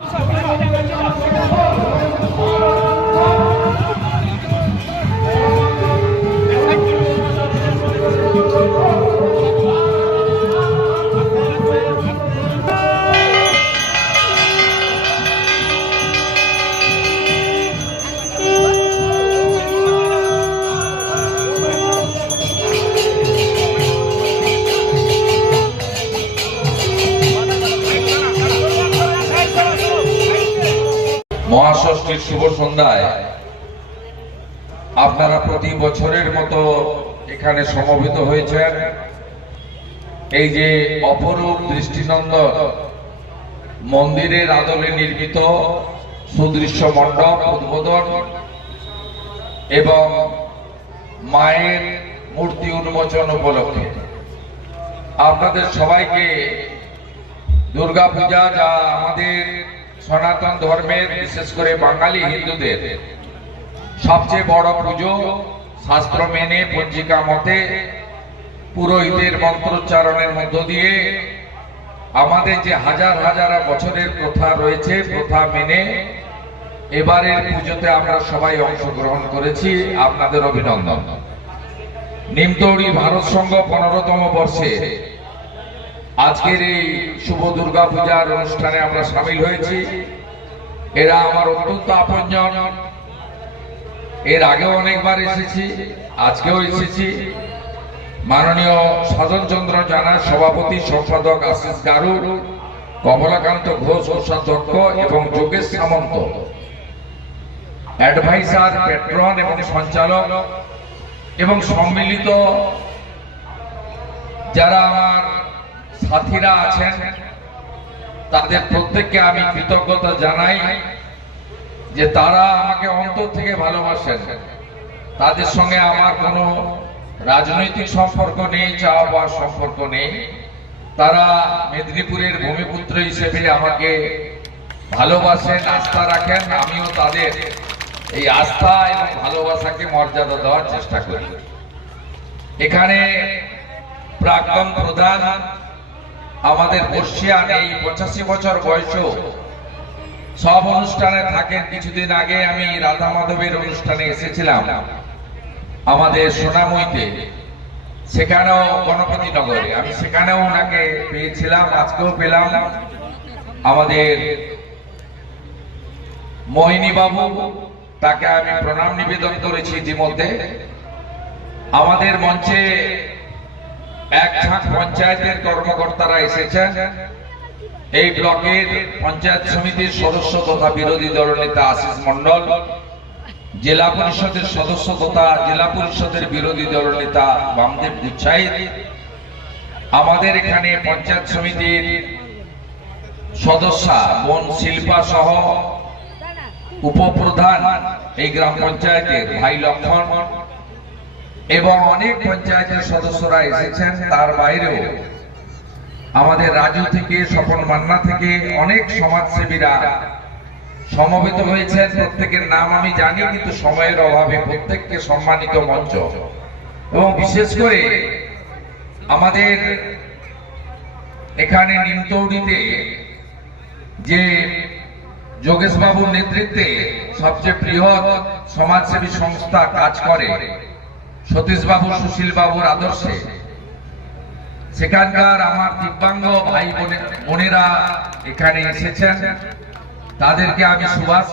微笑微笑加油加油加油加油 মহাষষ্ঠীর শুভ সন্ধ্যায় আপনারা প্রতি বছরের মতো এখানে সমবেত হয়েছেন। এই যে অপরূপ দৃষ্টিনন্দন মন্দিরের আদলে নির্মিত সুদৃশ্য মণ্ডপ উদ্বোধন এবং মায়ের মূর্তি উন্মোচন উপলক্ষে আপনাদের সবাইকে দুর্গাপূজা যা আমাদের সনাতন ধর্মের, বিশেষ করে বাঙালি হিন্দুদের। সবচেয়ে বড় পুজো শাস্ত্র মেনে পঞ্জিকা মতে পুরোহিতের মন্ত্রোচ্চারণের মধ্য দিয়ে আমাদের যে হাজার হাজার বছরের প্রথা রয়েছে, প্রথা মেনে এবারের পুজোতে আমরা সবাই অংশগ্রহণ করেছি। আপনাদের অভিনন্দন। নিমতৌড়ি ভারত সংঘ পনেরোতম বর্ষে আজকের এই শুভ দুর্গা পূজার অনুষ্ঠানে আমরা সামিল হয়েছি। এরা আমার অত্যন্ত আপনজন। এর আগেও অনেকবার এসেছি, আজকেও এসেছি। মাননীয় সাধন চন্দ্র জানা সভাপতি সম্পাদক আশিস গারু, কমলাকান্ত ঘোষ কোষাধ্যক্ষ এবং যোগেশ সামন্ত। অ্যাডভাইসার পেট্রন এবং সঞ্চালক এবং সম্মিলিত যারা আমার সাথীরা আছেন, তাদের প্রত্যেককে আমি কৃতজ্ঞতা জানাই যে তারা আমাকে অন্তর থেকে ভালোবাসেন। তাদের সঙ্গে আমার কোনো রাজনৈতিক সম্পর্ক নেই চাওয়া পাওয়ার সম্পর্ক নেই। তারা মেদিনীপুরের ভূমিপুত্র হিসেবে আমাকে ভালোবাসেন, আস্থা রাখেন। আমিও তাদের এই আস্থা এবং ভালোবাসাকে মর্যাদা দেওয়ার চেষ্টা করি। এখানে প্রাক্তন প্রধান আমাদের বর্ষিয়ান এই পঁচাশি বছর বয়সেও সব অনুষ্ঠানে থাকেন। কিছুদিন আগে আমি রাধা মাধবের অনুষ্ঠানে এসেছিলাম আমাদের সোনামইতে সেখানেও গণপতি নগরে। আমি সেখানেও ওনাকে পেয়েছিলাম, আজকেও পেলাম। আমাদের মোহিনী বাবু তাকে আমি প্রণাম নিবেদন করেছি ইতিমধ্যে। আমাদের মঞ্চে এক ঝাঁক পঞ্চায়েতের কর্মকর্তারা এসেছেন। এই ব্লকের পঞ্চায়েত সমিতির সদস্য তথা বিরোধী দলনেতা আশিস মন্ডল জেলা পরিষদের সদস্য তথা জেলা পরিষদের বিরোধী দলনেতা বামদেব গুচ্ছাইত আমাদের এখানে পঞ্চায়েত সমিতির সদস্যা বোন শিল্পা সহ উপপ্রধান এই গ্রাম পঞ্চায়েতের ভাই লক্ষণ এবং অনেক পঞ্চায়েতের সদস্যরা এসেছেন তার বাইরেও। আমাদের রাজু থেকে, স্বপন মান্না থেকে অনেক সমাজসেবীরা সমবেত হয়েছে প্রত্যেকের নাম আমি জানি, কিন্তু সময়ের অভাবে প্রত্যেককে সম্মানিত মঞ্চ। এবং বিশেষ করে আমাদের এখানে নিমতৌড়িতে যে যোগেশ বাবুর নেতৃত্বে সবচেয়ে বৃহৎ সমাজসেবী সংস্থা কাজ করে সতীশ বাবু সুশীল বাবুর আদর্শে। সেখানকার আমার দিব্যাঙ্গ ভাই বোনে- বোনেরা এখানে এসেছেন। তাদেরকে আমি সুভাষ